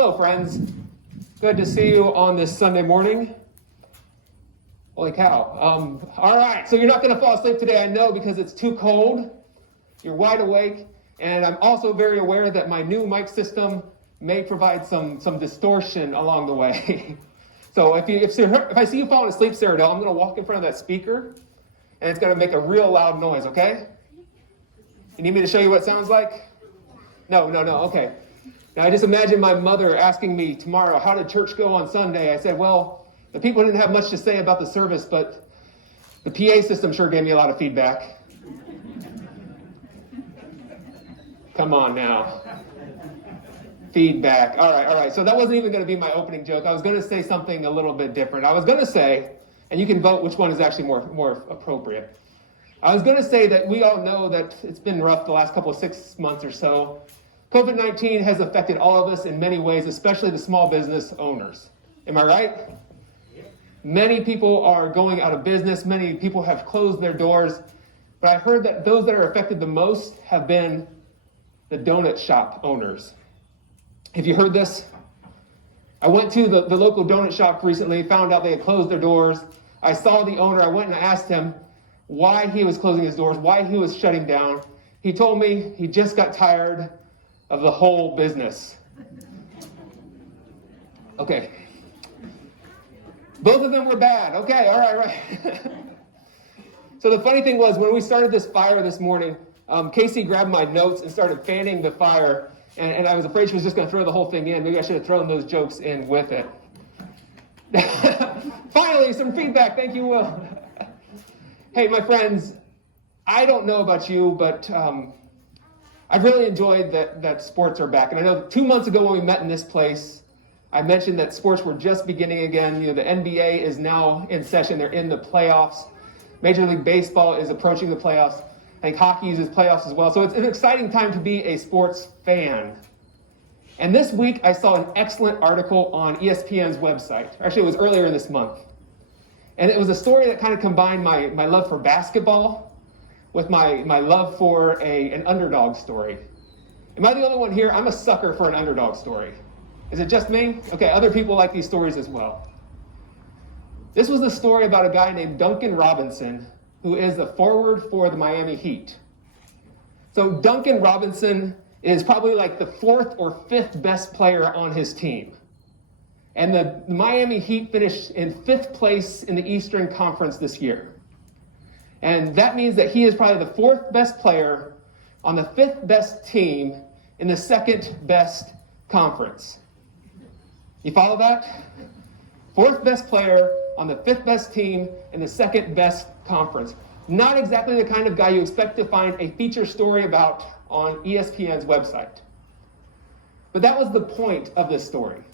Hello, friends. Good to see you on this Sunday morning. Holy cow. All right, so you're not going to fall asleep today, I know, because it's too cold. You're wide awake, and I'm also very aware that my new mic system may provide some distortion along the way. So if I see you falling asleep, Sarah, I'm going to walk in front of that speaker, and it's going to make a real loud noise, okay? You need me to show you what it sounds like? No, okay. Now, I just imagine my mother asking me tomorrow, how did church go on Sunday? I said, well, the people didn't have much to say about the service, but the PA system sure gave me a lot of feedback. Come on now. Feedback. All right. So that wasn't even going to be my opening joke. I was going to say something a little bit different. I was going to say, and you can vote which one is actually more appropriate. I was going to say that we all know that it's been rough the last 6 months or so. COVID-19 has affected all of us in many ways, especially the small business owners. Am I right? Many people are going out of business. Many people have closed their doors. But I heard that those that are affected the most have been the donut shop owners. Have you heard this? I went to the local donut shop recently, found out they had closed their doors. I saw the owner. I went and asked him why he was closing his doors, why he was shutting down. He told me he just got tired of the whole business. Okay. Both of them were bad. Okay, all right. So the funny thing was, when we started this fire this morning, Casey grabbed my notes and started fanning the fire, and I was afraid she was just going to throw the whole thing in. Maybe I should have thrown those jokes in with it. Finally, some feedback. Thank you, Will. Hey, my friends, I don't know about you, but I've really enjoyed that sports are back. And I know 2 months ago when we met in this place, I mentioned that sports were just beginning again. The NBA is now in session. They're in the playoffs. Major League Baseball is approaching the playoffs. I think hockey uses playoffs as well. So it's an exciting time to be a sports fan. And this week, I saw an excellent article on ESPN's website. Actually, it was earlier this month. And it was a story that kind of combined my love for basketball with my love for an underdog story. Am I the only one here? I'm a sucker for an underdog story. Is it just me? Okay, other people like these stories as well. This was a story about a guy named Duncan Robinson, who is a forward for the Miami Heat. So Duncan Robinson is probably like the 4th or 5th best player on his team. And the Miami Heat finished in 5th place in the Eastern Conference this year. And that means that he is probably the 4th best player on the 5th best team in the 2nd best conference. You follow that? 4th best player on the 5th best team in the 2nd best conference. Not exactly the kind of guy you expect to find a feature story about on ESPN's website. But that was the point of this story.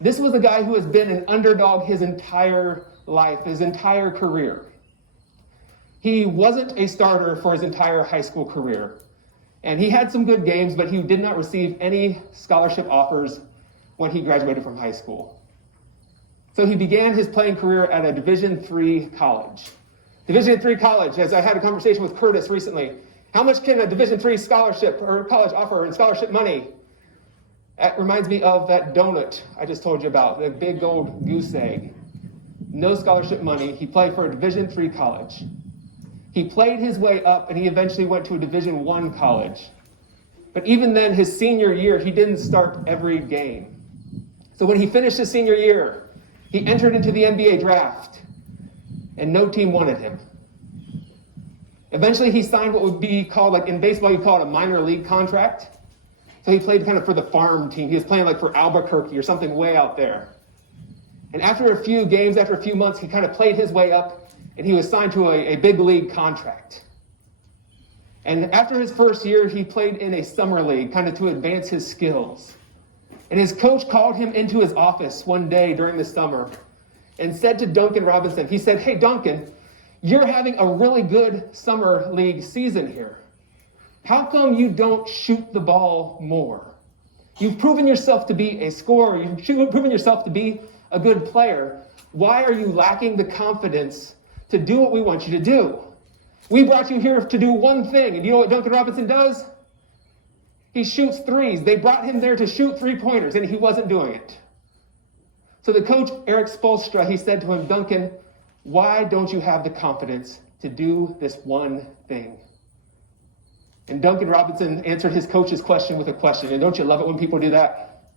This was a guy who has been an underdog his entire life, his entire career. He wasn't a starter for his entire high school career. And he had some good games, but he did not receive any scholarship offers when he graduated from high school. So he began his playing career at a Division III college. Division III college, as I had a conversation with Curtis recently, how much can a Division III scholarship or college offer in scholarship money? That reminds me of that donut I just told you about, the big old goose egg. No scholarship money. He played for a Division III college. He played his way up, and he eventually went to a Division I college. But even then, his senior year, he didn't start every game. So when he finished his senior year, he entered into the NBA draft, and no team wanted him. Eventually, he signed what would be called, like in baseball, you call it a minor league contract. So he played kind of for the farm team. He was playing like for Albuquerque or something way out there. And after a few games, after a few months, he kind of played his way up, and he was signed to a big league contract. And after his first year, he played in a summer league, kind of to advance his skills. And his coach called him into his office one day during the summer and said to Duncan Robinson, he said, "Hey, Duncan, you're having a really good summer league season here. How come you don't shoot the ball more? You've proven yourself to be a scorer. You've proven yourself to be a good player. Why are you lacking the confidence to do what we want you to do? We brought you here to do one thing, and you know what Duncan Robinson does? He shoots threes. They brought him there to shoot three-pointers, and he wasn't doing it. So the coach, Eric Spoelstra, he said to him, Duncan, why don't you have the confidence to do this one thing? And Duncan Robinson answered his coach's question with a question. And don't you love it when people do that?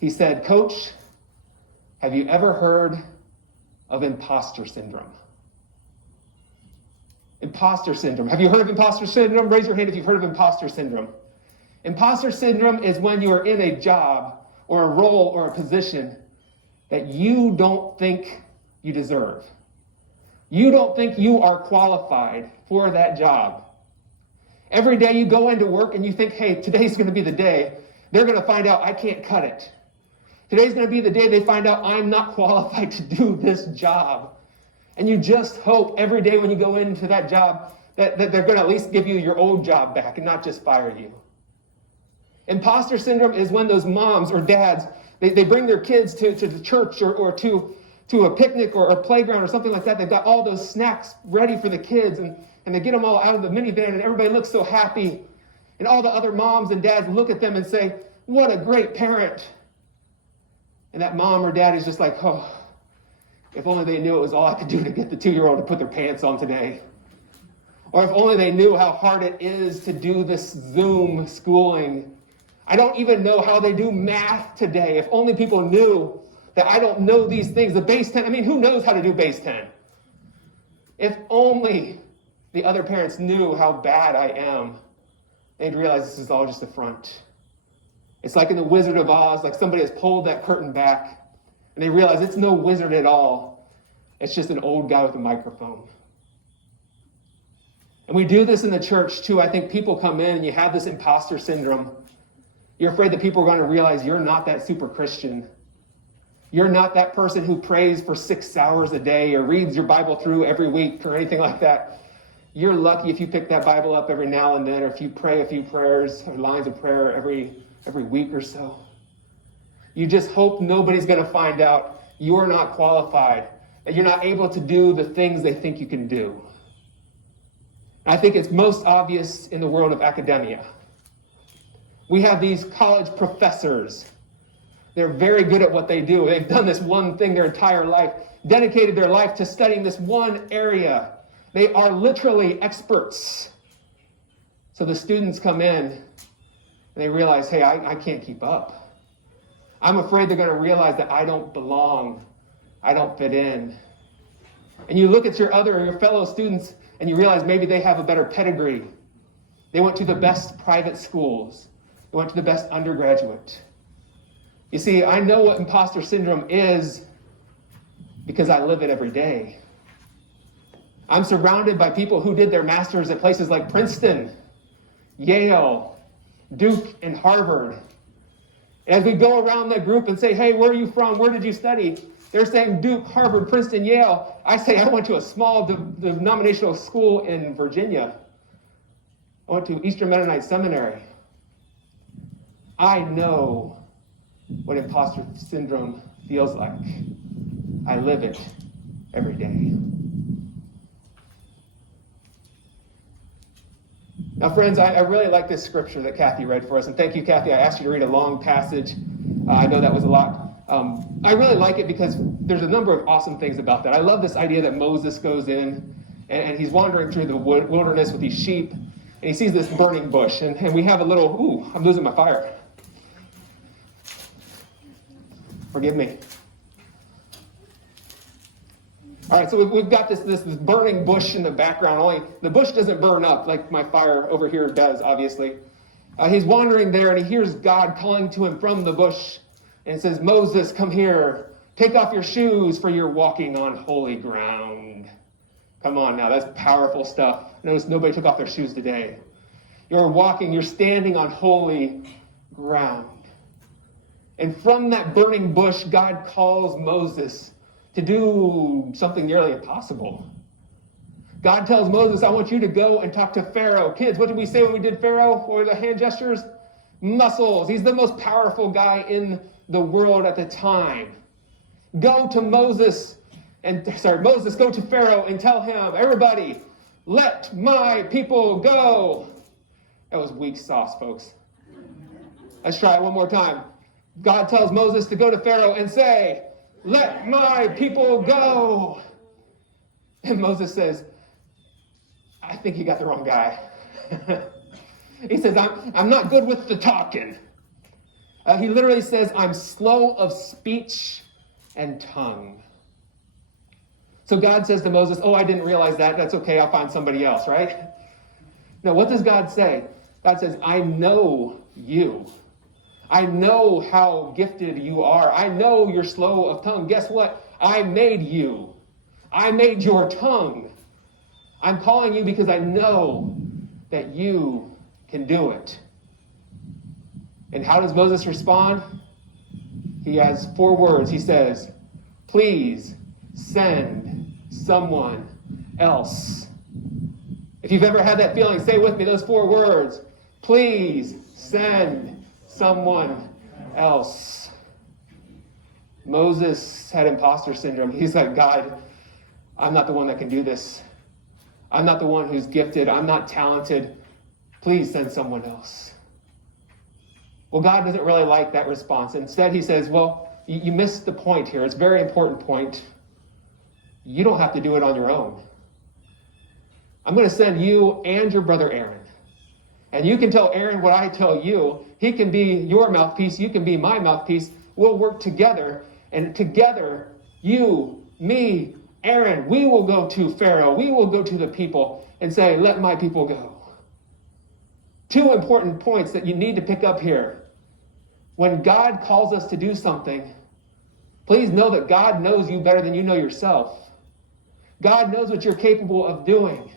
He said, Coach, have you ever heard of imposter syndrome? Imposter syndrome. Have you heard of imposter syndrome? Raise your hand if you've heard of imposter syndrome. Imposter syndrome is when you are in a job or a role or a position that you don't think you deserve. You don't think you are qualified for that job. Every day you go into work and you think, hey, today's going to be the day. They're going to find out I can't cut it. Today's going to be the day they find out I'm not qualified to do this job. And you just hope every day when you go into that job that they're going to at least give you your old job back and not just fire you. Imposter syndrome is when those moms or dads, they bring their kids to the church or to a picnic or a playground or something like that. They've got all those snacks ready for the kids and they get them all out of the minivan and everybody looks so happy. And all the other moms and dads look at them and say, what a great parent. And that mom or dad is just like, oh, if only they knew it was all I could do to get the 2-year-old to put their pants on today. Or if only they knew how hard it is to do this Zoom schooling. I don't even know how they do math today. If only people knew that I don't know these things. The base 10, I mean, who knows how to do base 10? If only the other parents knew how bad I am, they'd realize this is all just a front. It's like in The Wizard of Oz, like somebody has pulled that curtain back and they realize it's no wizard at all. It's just an old guy with a microphone. And we do this in the church too. I think people come in and you have this imposter syndrome. You're afraid that people are going to realize you're not that super Christian. You're not that person who prays for 6 hours a day or reads your Bible through every week or anything like that. You're lucky if you pick that Bible up every now and then, or if you pray a few prayers or lines of prayer every week or so. You just hope nobody's going to find out you're not qualified, that you're not able to do the things they think you can do. I think it's most obvious in the world of academia. We have these college professors. They're very good at what they do. They've done this one thing their entire life, dedicated their life to studying this one area. They are literally experts. So the students come in and they realize, hey, I can't keep up. I'm afraid they're going to realize that I don't belong. I don't fit in. And you look at your fellow students and you realize maybe they have a better pedigree. They went to the best private schools. They went to the best undergraduate. You see, I know what imposter syndrome is because I live it every day. I'm surrounded by people who did their masters at places like Princeton, Yale, Duke, and Harvard. And as we go around that group and say, hey, where are you from? Where did you study? They're saying Duke, Harvard, Princeton, Yale. I say I went to a small denominational school in Virginia. I went to Eastern Mennonite Seminary. I know what imposter syndrome feels like. I live it every day. Now, friends, I really like this scripture that Kathy read for us. And thank you, Kathy. I asked you to read a long passage. I know that was a lot. I really like it because there's a number of awesome things about that. I love this idea that Moses goes in and he's wandering through the wilderness with these sheep. And he sees this burning bush. And we have a little, I'm losing my fire. Forgive me. All right, so we've got this burning bush in the background. Only the bush doesn't burn up like my fire over here does, obviously. He's wandering there, and he hears God calling to him from the bush. And it says, Moses, come here. Take off your shoes, for you're walking on holy ground. Come on now, that's powerful stuff. Notice nobody took off their shoes today. You're standing on holy ground. And from that burning bush, God calls Moses to do something nearly impossible. God tells Moses, I want you to go and talk to Pharaoh. Kids, what did we say when we did Pharaoh? What were the hand gestures? Muscles. He's the most powerful guy in the world at the time. Go to Moses, go to Pharaoh and tell him, everybody, let my people go. That was weak sauce, folks. Let's try it one more time. God tells Moses to go to Pharaoh and say, "Let my people go." And Moses says, "I think you got the wrong guy." He says, I'm not good with the talking. He literally says, "I'm slow of speech and tongue." So God says to Moses, "Oh, I didn't realize that. That's okay. I'll find somebody else," right? No, what does God say? God says, "I know you. I know how gifted you are. I know you're slow of tongue. Guess what? I made you. I made your tongue. I'm calling you because I know that you can do it." And how does Moses respond? He has 4 words. He says, "Please send someone else." If you've ever had that feeling, say with me those 4 words. Please send someone else. Moses had imposter syndrome. He's like, "God, I'm not the one that can do this. I'm not the one who's gifted. I'm not talented. Please send someone else." Well, God doesn't really like that response. Instead, he says, "Well, you missed the point here. It's a very important point. You don't have to do it on your own. I'm going to send you and your brother Aaron. And you can tell Aaron what I tell you. He can be your mouthpiece. You can be my mouthpiece. We'll work together. And together, you, me, Aaron, we will go to Pharaoh. We will go to the people and say, 'Let my people go.'" 2 important points that you need to pick up here. When God calls us to do something, please know that God knows you better than you know yourself. God knows what you're capable of doing.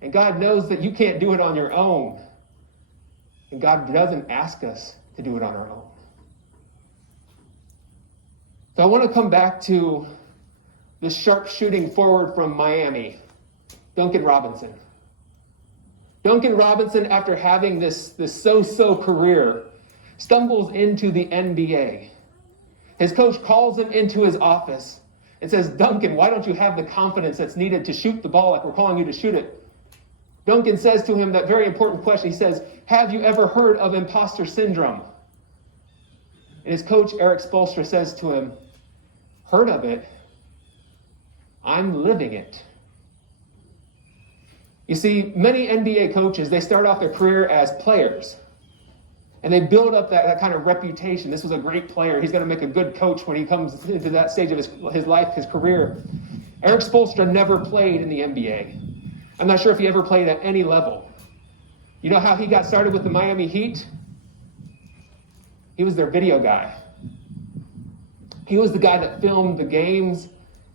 And God knows that you can't do it on your own. And God doesn't ask us to do it on our own. So I want to come back to this sharpshooting forward from Miami, Duncan Robinson. Duncan Robinson, after having this so-so career, stumbles into the NBA. His coach calls him into his office and says, "Duncan, why don't you have the confidence that's needed to shoot the ball like we're calling you to shoot it?" Duncan says to him that very important question. He says, "Have you ever heard of imposter syndrome?" And his coach, Eric Spoelstra, says to him, "Heard of it? I'm living it." You see, many NBA coaches, they start off their career as players. And they build up that kind of reputation. This was a great player. He's going to make a good coach when he comes into that stage of his life, his career. Eric Spoelstra never played in the NBA. I'm not sure if he ever played at any level. You know how he got started with the Miami Heat? He was their video guy. He was the guy that filmed the games.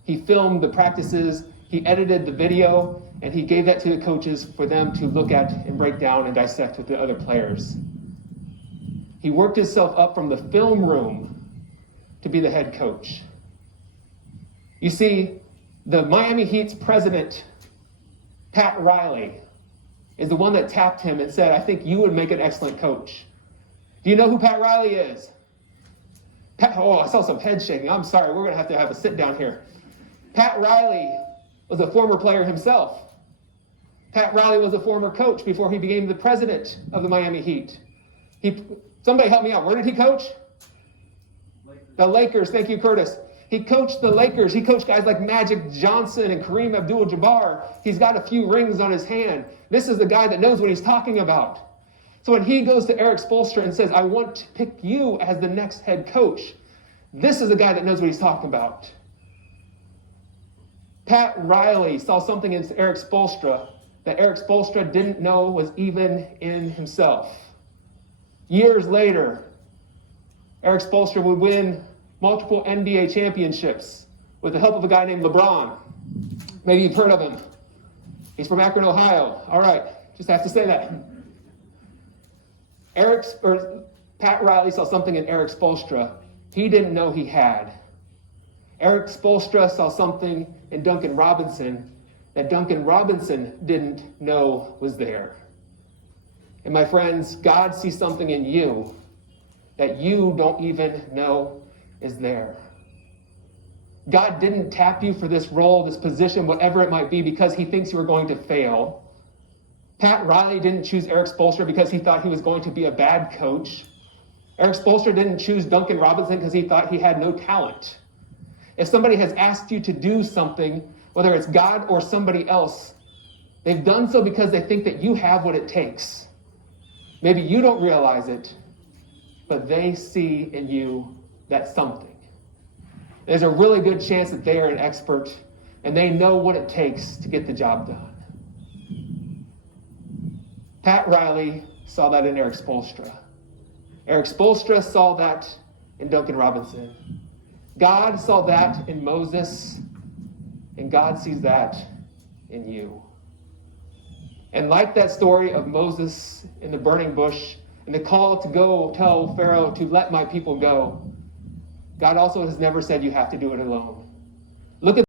He filmed the practices. He edited the video. And he gave that to the coaches for them to look at and break down and dissect with the other players. He worked himself up from the film room to be the head coach. You see, the Miami Heat's president, Pat Riley, is the one that tapped him and said, "I think you would make an excellent coach." Do you know who Pat Riley is? I saw some head shaking. I'm sorry, we're going to have a sit down here. Pat Riley was a former player himself. Pat Riley was a former coach before he became the president of the Miami Heat. Somebody help me out. Where did he coach? The Lakers. Thank you, Curtis. He coached the Lakers. He coached guys like Magic Johnson and Kareem Abdul-Jabbar. He's got a few rings on his hand. This is the guy that knows what he's talking about. So when he goes to Eric Spoelstra and says, "I want to pick you as the next head coach," this is the guy that knows what he's talking about. Pat Riley saw something in Eric Spoelstra that Eric Spoelstra didn't know was even in himself. Years later, Eric Spoelstra would win multiple NBA championships with the help of a guy named LeBron. Maybe you've heard of him. He's from Akron, Ohio. All right, just have to say that. Pat Riley saw something in Eric Spoelstra he didn't know he had. Eric Spoelstra saw something in Duncan Robinson that Duncan Robinson didn't know was there. And my friends, God sees something in you that you don't even know is there. God didn't tap you for this role, this position, whatever it might be, because he thinks you are going to fail. Pat Riley didn't choose Eric Spoelstra because he thought he was going to be a bad coach. Eric Spoelstra didn't choose Duncan Robinson because he thought he had no talent. If somebody has asked you to do something, whether it's God or somebody else, they've done so because they think that you have what it takes. Maybe you don't realize it, but they see in you that something. There's a really good chance that they are an expert and they know what it takes to get the job done. Pat Riley saw that in Eric Spoelstra. Eric Spoelstra saw that in Duncan Robinson. God saw that in Moses, and God sees that in you. And like that story of Moses in the burning bush and the call to go tell Pharaoh to let my people go, God also has never said you have to do it alone. Look at